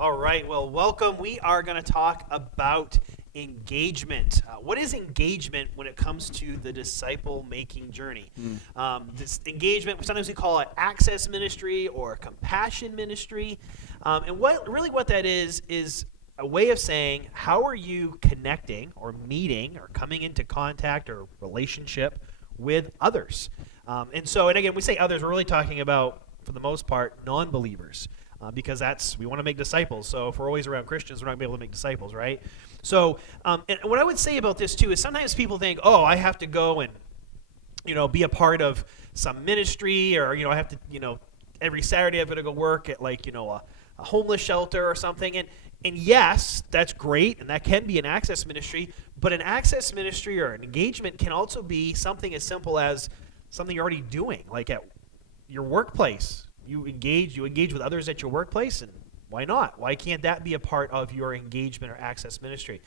All right, well, welcome. We are going to talk about engagement. What is engagement when it comes to the disciple-making journey? This engagement, sometimes we call it access ministry or compassion ministry. And what that is a way of saying, how are you connecting or meeting or coming into contact or relationship with others? And again, we say others, we're really talking about, for the most part, non-believers. Because we want to make disciples. So if we're always around Christians, we're not going to be able to make disciples, right? So, and what I would say about this too is sometimes people think, oh, I have to go and, be a part of some ministry, or I have to, every Saturday I've got to go work at a homeless shelter or something. And yes, that's great, and that can be an access ministry. But an access ministry or an engagement can also be something as simple as something you're already doing, like at your workplace. You engage with others at your workplace, and why not? Why can't that be a part of your engagement or access ministry?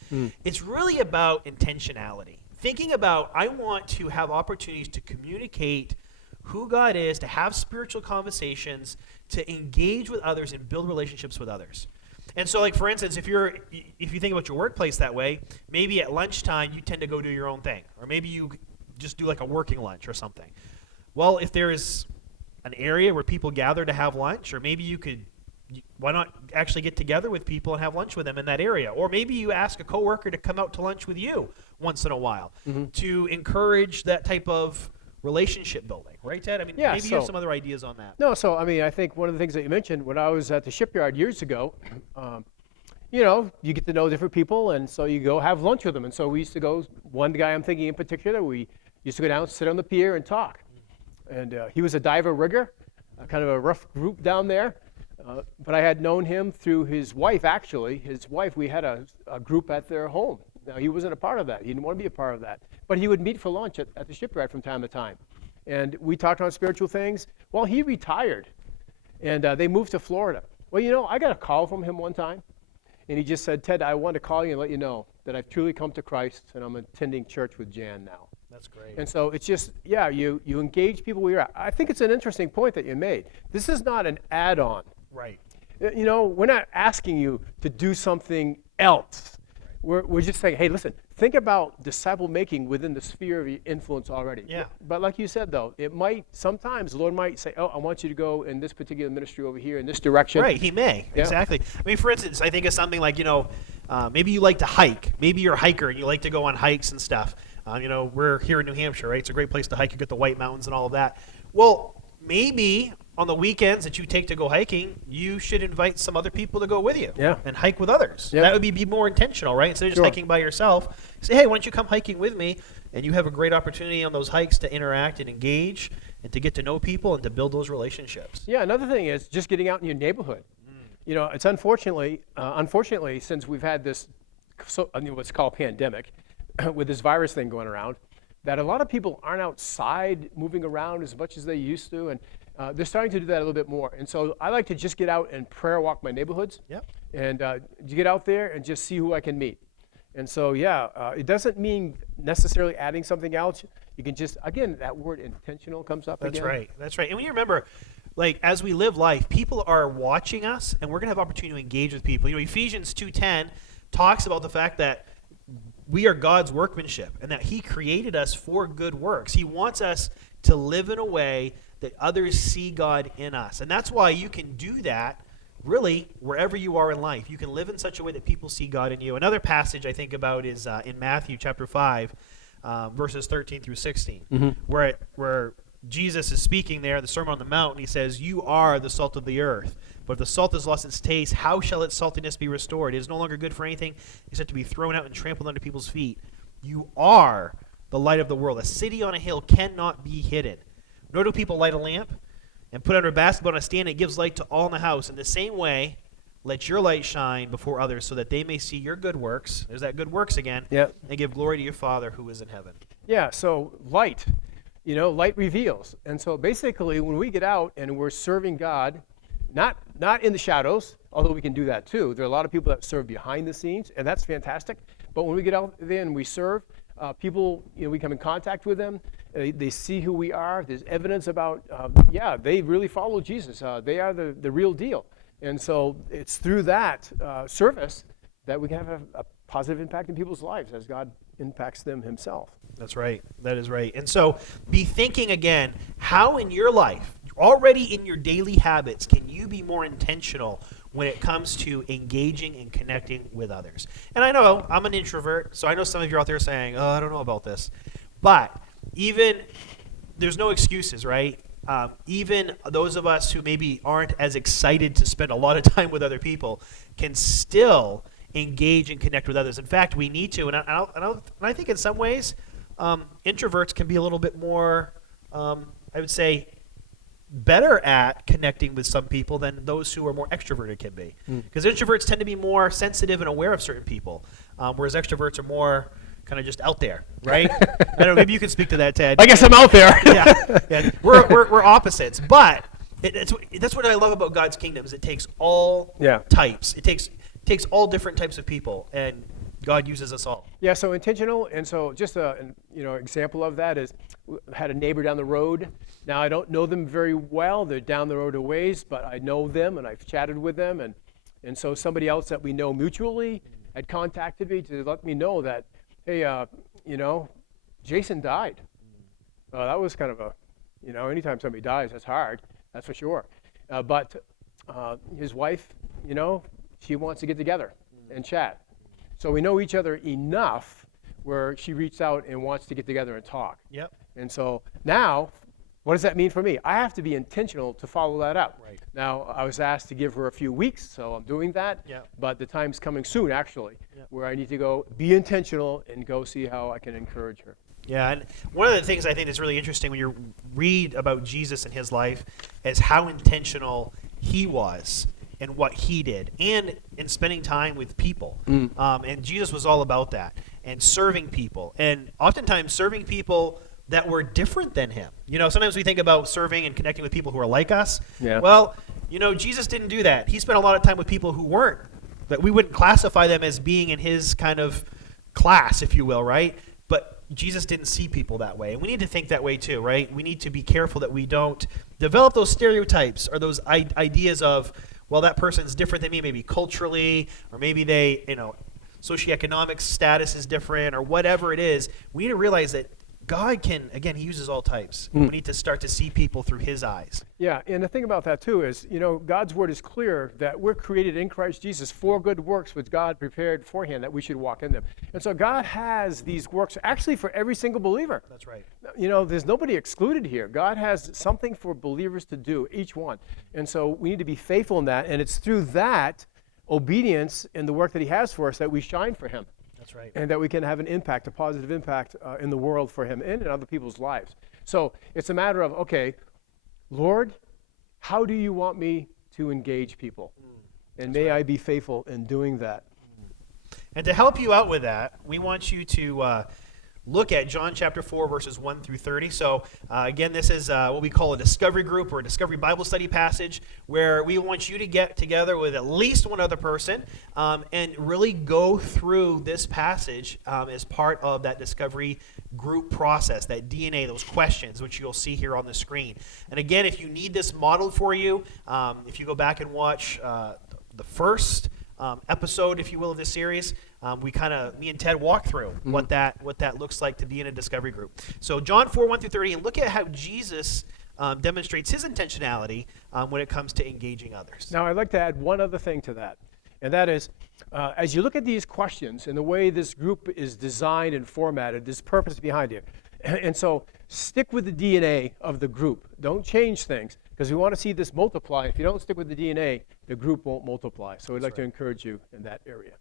It's really about intentionality. Thinking about, I want to have opportunities to communicate who God is, to have spiritual conversations, to engage with others and build relationships with others. And so, like, for instance, if you think about your workplace that way, maybe at lunchtime you tend to go do your own thing, or maybe you just do like a working lunch or something. Well, if there is an area where people gather to have lunch, or maybe why not actually get together with people and have lunch with them in that area? Or maybe you ask a coworker to come out to lunch with you once in a while to encourage that type of relationship building, right, Ted? I mean, Yeah, maybe you have some other ideas on that. No, so I think one of the things that you mentioned when I was at the shipyard years ago, you get to know different people, and so you go have lunch with them. And so we used to go, one guy I'm thinking in particular, we used to go down, sit on the pier and talk. And he was a diver rigger, kind of a rough group down there. But I had known him through his wife, actually. His wife, we had a group at their home. Now, he wasn't a part of that. He didn't want to be a part of that. But he would meet for lunch at the shipyard from time to time. And we talked on spiritual things. Well, he retired, and they moved to Florida. Well, I got a call from him one time, and he just said, Ted, I want to call you and let you know that I've truly come to Christ, and I'm attending church with Jan now. That's great. And so it's just, you engage people where you're at. I think it's an interesting point that you made. This is not an add-on. Right. We're not asking you to do something else. Right. We're just saying, hey, listen, think about disciple making within the sphere of your influence already. Yeah. But like you said, though, sometimes the Lord might say, oh, I want you to go in this particular ministry over here in this direction. Right, he may. Yeah. Exactly. I mean, for instance, I think of something like, maybe you like to hike. Maybe you're a hiker and you like to go on hikes and stuff. We're here in New Hampshire, right? It's a great place to hike. You get the White Mountains and all of that. Well, maybe on the weekends that you take to go hiking, you should invite some other people to go with you and hike with others. Yep. That would be more intentional, right? Instead of just hiking by yourself, say, hey, why don't you come hiking with me? And you have a great opportunity on those hikes to interact and engage and to get to know people and to build those relationships. Yeah, another thing is just getting out in your neighborhood. It's unfortunately, since we've had this, what's called pandemic, with this virus thing going around, that a lot of people aren't outside moving around as much as they used to, and they're starting to do that a little bit more. And so I like to just get out and prayer walk my neighborhoods, and get out there and just see who I can meet. And so, it doesn't mean necessarily adding something else. You can just, again, that word intentional comes up again. That's right. And when you remember, like, as we live life, people are watching us, and we're going to have opportunity to engage with people. Ephesians 2:10 talks about the fact that we are God's workmanship and that he created us for good works. He wants us to live in a way that others see God in us. And that's why you can do that really wherever you are in life. You can live in such a way that people see God in you. Another passage I think about is in Matthew chapter 5, verses 13 through 16, where Jesus is speaking there in the Sermon on the Mount, and he says, you are the salt of the earth. But if the salt has lost its taste, how shall its saltiness be restored? It is no longer good for anything except to be thrown out and trampled under people's feet. You are the light of the world. A city on a hill cannot be hidden. Nor do people light a lamp and put it under a basket on a stand. It gives light to all in the house. In the same way, let your light shine before others so that they may see your good works. There's that good works again. Yep. And give glory to your Father who is in heaven. Yeah, so light. Light reveals. And so basically when we get out and we're serving God, not in the shadows, although we can do that too. There are a lot of people that serve behind the scenes, and that's fantastic. But when we get out there and we serve, people, we come in contact with them. They see who we are. There's evidence about, they really follow Jesus. They are the real deal. And so it's through that service that we can have a positive impact in people's lives as God impacts them himself. That's right. That is right. And so be thinking again, how in your life, already in your daily habits, can you be more intentional when it comes to engaging and connecting with others? And I know I'm an introvert, so I know some of you out there saying, oh, I don't know about this. But even, there's no excuses, right? Even those of us who maybe aren't as excited to spend a lot of time with other people can still engage and connect with others. In fact, we need to. And I think in some ways, introverts can be a little bit more, I would say, better at connecting with some people than those who are more extroverted can be. Because introverts tend to be more sensitive and aware of certain people, whereas extroverts are more kind of just out there, right? I don't know, maybe you can speak to that, Ted. I guess I'm out there. Yeah. We're opposites, but that's what I love about God's kingdom is it takes all types. It takes all different types of people, and God uses us all. Yeah, so intentional, and so just an example of that is I had a neighbor down the road. Now I don't know them very well; they're down the road a ways, but I know them and I've chatted with them, and so somebody else that we know mutually had contacted me to let me know that, hey, Jason died. That was kind of anytime somebody dies, that's hard, that's for sure. But his wife, she wants to get together and chat. So we know each other enough where she reached out and wants to get together and talk. Yep. And so now, what does that mean for me? I have to be intentional to follow that up. Right. Now, I was asked to give her a few weeks, so I'm doing that. Yep. But the time's coming soon, actually, Yep. where I need to go be intentional and go see how I can encourage her. Yeah, and one of the things I think that's really interesting when you read about Jesus and his life is how intentional he was in what he did and in spending time with people. And Jesus was all about that and serving people, and oftentimes serving people that were different than him. Sometimes we think about serving and connecting with people who are like us. Yeah. Well, Jesus didn't do that. He spent a lot of time with people who weren't, that we wouldn't classify them as being in his kind of class, if you will, right? But Jesus didn't see people that way. And we need to think that way too, right? We need to be careful that we don't develop those stereotypes or those ideas of, well, that person's different than me, maybe culturally, or maybe they, socioeconomic status is different, or whatever it is. We need to realize that God can, again, he uses all types. We need to start to see people through his eyes. Yeah, and the thing about that too is, God's word is clear that we're created in Christ Jesus for good works which God prepared beforehand that we should walk in them. And so God has these works actually for every single believer. That's right. There's nobody excluded here. God has something for believers to do, each one. And so we need to be faithful in that, and it's through that obedience in the work that he has for us that we shine for him. That's right. And that we can have an impact, a positive impact in the world for him and in other people's lives. So it's a matter of, okay, Lord, how do you want me to engage people? And may I be faithful in doing that. And to help you out with that, we want you to look at John chapter 4, verses 1 through 30. So again, this is what we call a discovery group or a discovery Bible study passage where we want you to get together with at least one other person and really go through this passage as part of that discovery group process, that DNA, those questions, which you'll see here on the screen. And again, if you need this modeled for you, if you go back and watch the first episode, if you will, of this series, me and Ted walk through what that looks like to be in a discovery group. So John 4, 1 through 30, and look at how Jesus demonstrates his intentionality when it comes to engaging others. Now, I'd like to add one other thing to that, and that is, as you look at these questions and the way this group is designed and formatted, there's purpose behind it. And so stick with the DNA of the group. Don't change things, because we want to see this multiply. If you don't stick with the DNA, the group won't multiply. So we'd like to encourage you in that area.